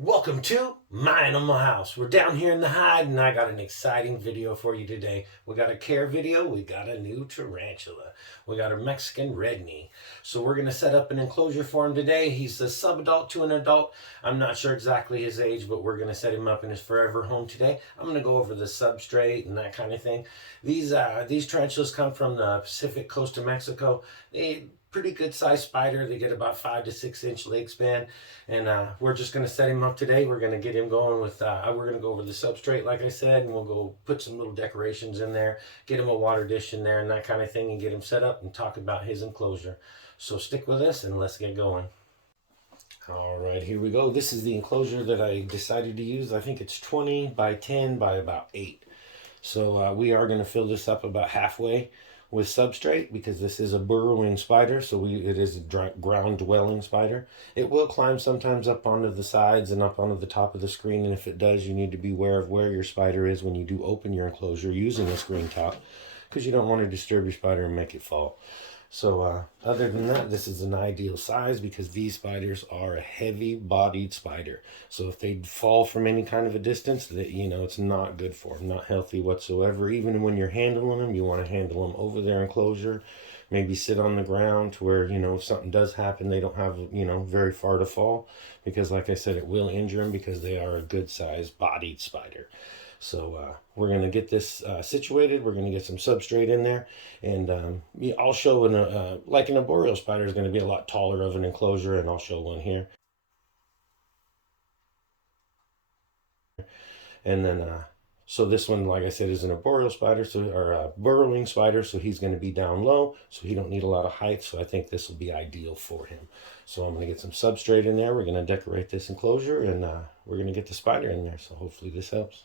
Welcome to my Animal House. We're down here in the hide and I got an exciting video for you today. We got a care video, we got a new tarantula, we got a Mexican red knee. So we're going to set up an enclosure for him today. He's a subadult to an adult. I'm not sure exactly his age, but we're going to set him up in his forever home today. I'm going to go over the substrate and that kind of thing. These tarantulas come from the Pacific coast of Mexico. Pretty good sized spider. They get about 5 to 6 inch leg span, and we're just going to set him up today. We're going to get him going with we're going to go over the substrate like I said, and we'll go put some little decorations in there, get him a water dish in there and that kind of thing, and get him set up and talk about his enclosure. So stick with us and let's get going. All right, here we go. This is the enclosure that I decided to use. I think it's 20 by 10 by about 8. So we are going to fill this up about halfway with substrate because this is a burrowing spider, so it is a ground dwelling spider. It will climb sometimes up onto the sides and up onto the top of the screen, and if it does, you need to be aware of where your spider is when you do open your enclosure using a screen top, because you don't want to disturb your spider and make it fall. So other than that, this is an ideal size because these spiders are a heavy-bodied spider. So if they fall from any kind of a distance, that it's not good for them, not healthy whatsoever. Even when you're handling them, you want to handle them over their enclosure. Maybe sit on the ground to where, if something does happen, they don't have, very far to fall. Because like I said, it will injure them because they are a good-sized bodied spider. So we're going to get this situated. We're going to get some substrate in there. And I'll show, like an arboreal spider is going to be a lot taller of an enclosure, and I'll show one here. And then, so this one, like I said, is an arboreal spider, or a burrowing spider, so he's going to be down low, so he don't need a lot of height, so I think this will be ideal for him. So I'm going to get some substrate in there. We're going to decorate this enclosure, and we're going to get the spider in there, so hopefully this helps.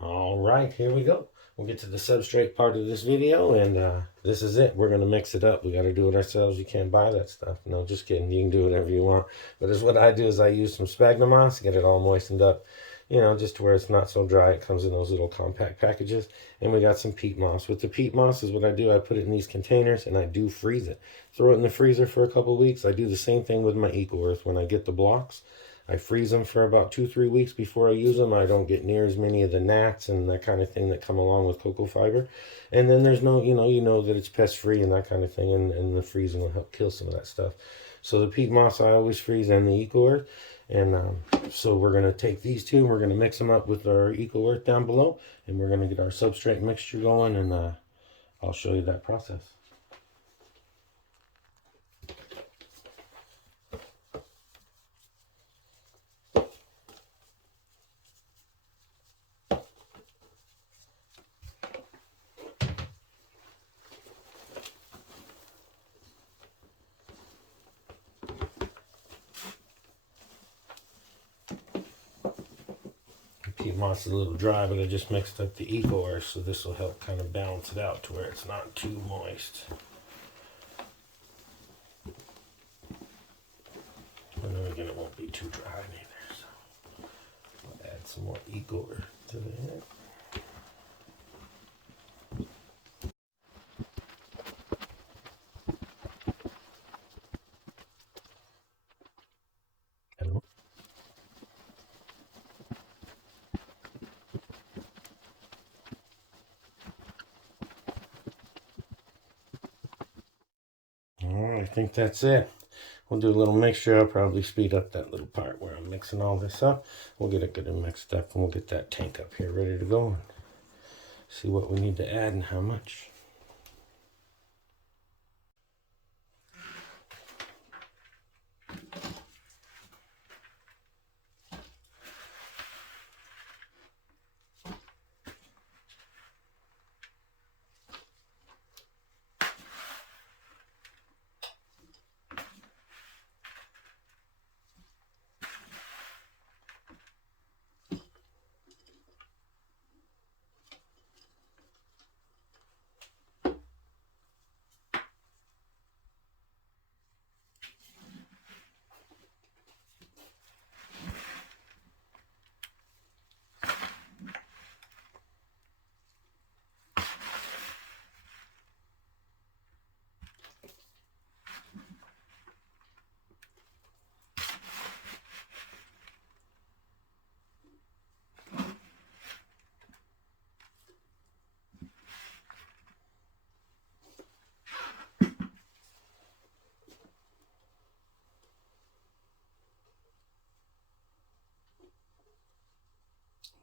All right, here we go. We'll get to the substrate part of this video, and this is it. We're going to mix it up. We got to do it ourselves. You can't buy that stuff. No, just kidding. You can do whatever you want. But what I do is I use some sphagnum moss, get it all moistened up, just to where it's not so dry. It comes in those little compact packages. And we got some peat moss. With the peat moss is what I do. I put it in these containers, and I do freeze it. Throw it in the freezer for a couple weeks. I do the same thing with my Eco Earth. When I get the blocks, I freeze them for about 2-3 weeks before I use them. I don't get near as many of the gnats and that kind of thing that come along with cocoa fiber. And then there's no, you know that it's pest free and that kind of thing. And the freezing will help kill some of that stuff. So the peat moss I always freeze, and the Eco Earth. And so we're going to take these two and we're going to mix them up with our Eco Earth down below. And we're going to get our substrate mixture going, and I'll show you that process. Peat moss is a little dry, but I just mixed up the Eco Earth, so this will help kind of balance it out to where it's not too moist. And then again, it won't be too dry either, so I'll add some more Eco Earth to that. Alright, I think that's it. We'll do a little mixture. I'll probably speed up that little part where I'm mixing all this up. We'll get it good and mixed up, and we'll get that tank up here ready to go and see what we need to add and how much.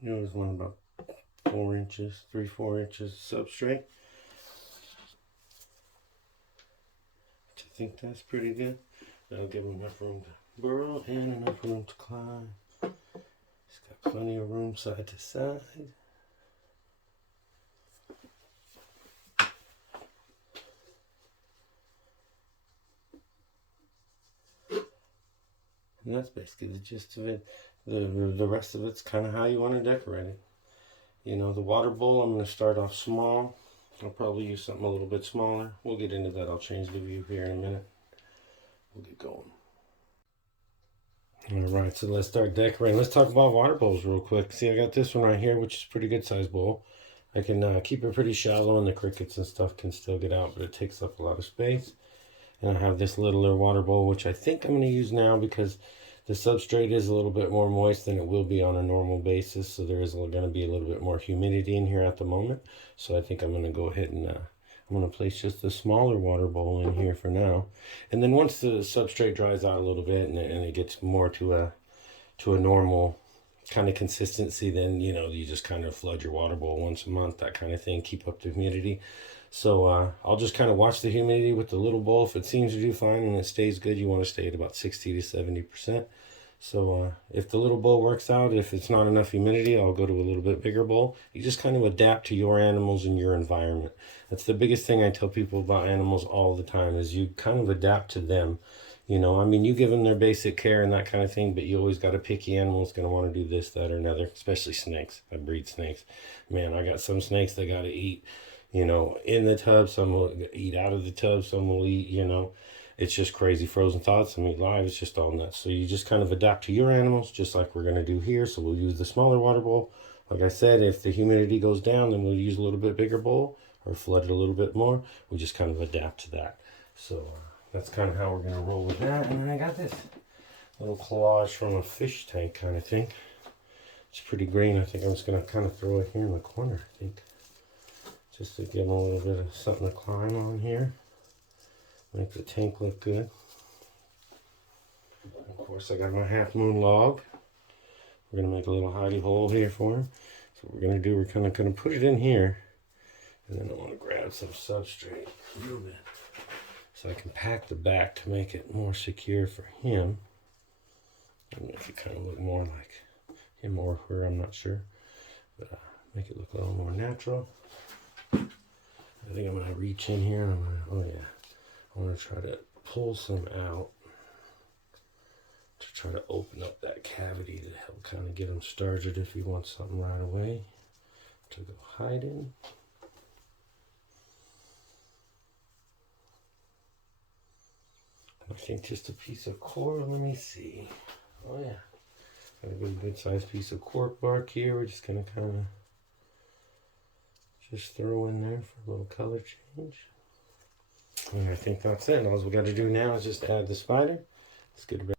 You always want about 4 inches, 3-4 inches substrate. I think that's pretty good. That'll give him enough room to burrow and enough room to climb. He's got plenty of room side to side. And that's basically the gist of it. The rest of it's kind of how you want to decorate it. You know, the water bowl, I'm going to start off small. I'll probably use something a little bit smaller. We'll get into that. I'll change the view here in a minute. We'll get going. Alright, so let's start decorating. Let's talk about water bowls real quick. See, I got this one right here, which is a pretty good size bowl. I can keep it pretty shallow and the crickets and stuff can still get out, but it takes up a lot of space. And I have this littler water bowl, which I think I'm going to use now because the substrate is a little bit more moist than it will be on a normal basis. So there is going to be a little bit more humidity in here at the moment. So I think I'm going to go ahead and I'm going to place just the smaller water bowl in here for now. And then once the substrate dries out a little bit and it gets more to a normal kind of consistency, then, you know, you just kind of flood your water bowl once a month, that kind of thing, keep up the humidity. So I'll just kind of watch the humidity with the little bowl. If it seems to do fine and it stays good, you want to stay at about 60 to 70%. So if the little bowl works out, if it's not enough humidity, I'll go to a little bit bigger bowl. You just kind of adapt to your animals and your environment. That's the biggest thing I tell people about animals all the time, is you kind of adapt to them. You know, I mean, you give them their basic care and that kind of thing, but you always got a picky animal that's going to want to do this, that, or another, especially snakes. I breed snakes. Man, I got some snakes that got to eat, you know, in the tub. Some will eat out of the tub. Some will eat, you know, it's just crazy. Frozen thawed, some eat live. It's just all nuts. So you just kind of adapt to your animals, just like we're going to do here. So we'll use the smaller water bowl. Like I said, if the humidity goes down, then we'll use a little bit bigger bowl or flood it a little bit more. We just kind of adapt to that. So that's kind of how we're going to roll with that. And then I got this little collage from a fish tank kind of thing. It's pretty green. I think I'm just going to kind of throw it here in the corner, I think. Just to give them a little bit of something to climb on here. Make the tank look good. Of course, I got my half moon log. We're going to make a little hidey hole here for him. So what we're going to do, we're kind of going to put it in here. And then I want to grab some substrate a little bit, so I can pack the back to make it more secure for him. And make it kind of look more like him or her, I'm not sure. But make it look a little more natural. I think I'm going to reach in here and oh yeah, I want to try to pull some out to try to open up that cavity to help kind of get him started if he wants something right away to go hide in. I think just a piece of cork. Let me see. Oh yeah, got a good sized piece of cork bark here. We're just gonna kind of just throw in there for a little color change. And I think that's it. All we got to do now is just add the spider. Let's get ready.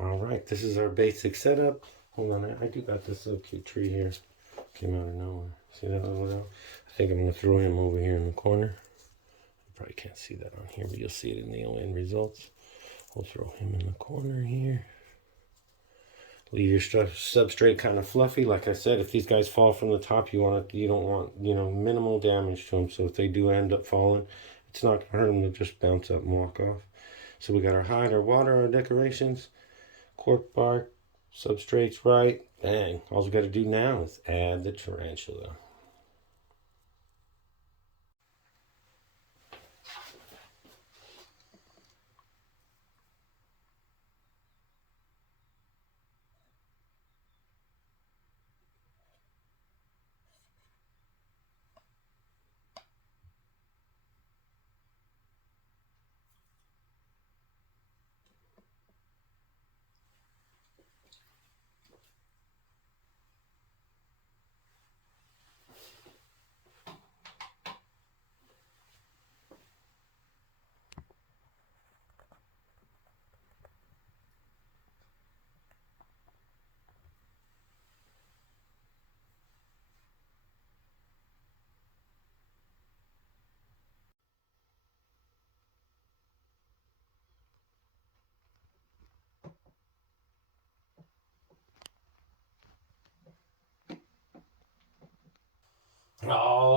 All right, this is our basic setup. Hold on, I do got this little cute tree here. Came out of nowhere. See that little one? I think I'm gonna throw him over here in the corner. Probably can't see that on here, but you'll see it in the end results. We'll throw him in the corner here. Leave your substrate kind of fluffy. Like I said, if these guys fall from the top, you don't want, you know, minimal damage to them. So if they do end up falling, it's not gonna hurt them. They'll just bounce up and walk off. So we got our hide, our water, our decorations, cork bark, substrates right. Bang. All we got to do now is add the tarantula.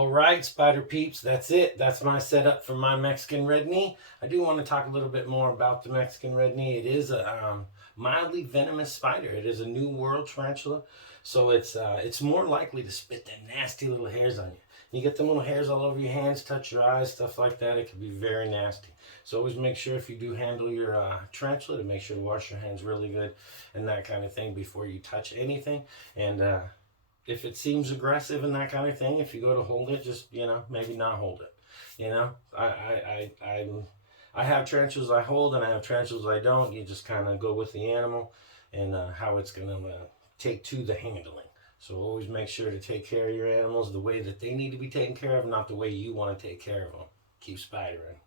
All right, spider peeps, that's it. That's my setup for my Mexican red knee. I do want to talk a little bit more about the Mexican red knee. It is a mildly venomous spider. It is a New World tarantula, so it's more likely to spit them nasty little hairs on you. You get them little hairs all over your hands, touch your eyes, stuff like that. It can be very nasty. So always make sure if you do handle your tarantula to make sure to wash your hands really good and that kind of thing before you touch anything. And if it seems aggressive and that kind of thing, if you go to hold it, just, maybe not hold it. I have tarantulas I hold and I have tarantulas I don't. You just kind of go with the animal and how it's going to take to the handling. So always make sure to take care of your animals the way that they need to be taken care of, not the way you want to take care of them. Keep spidering.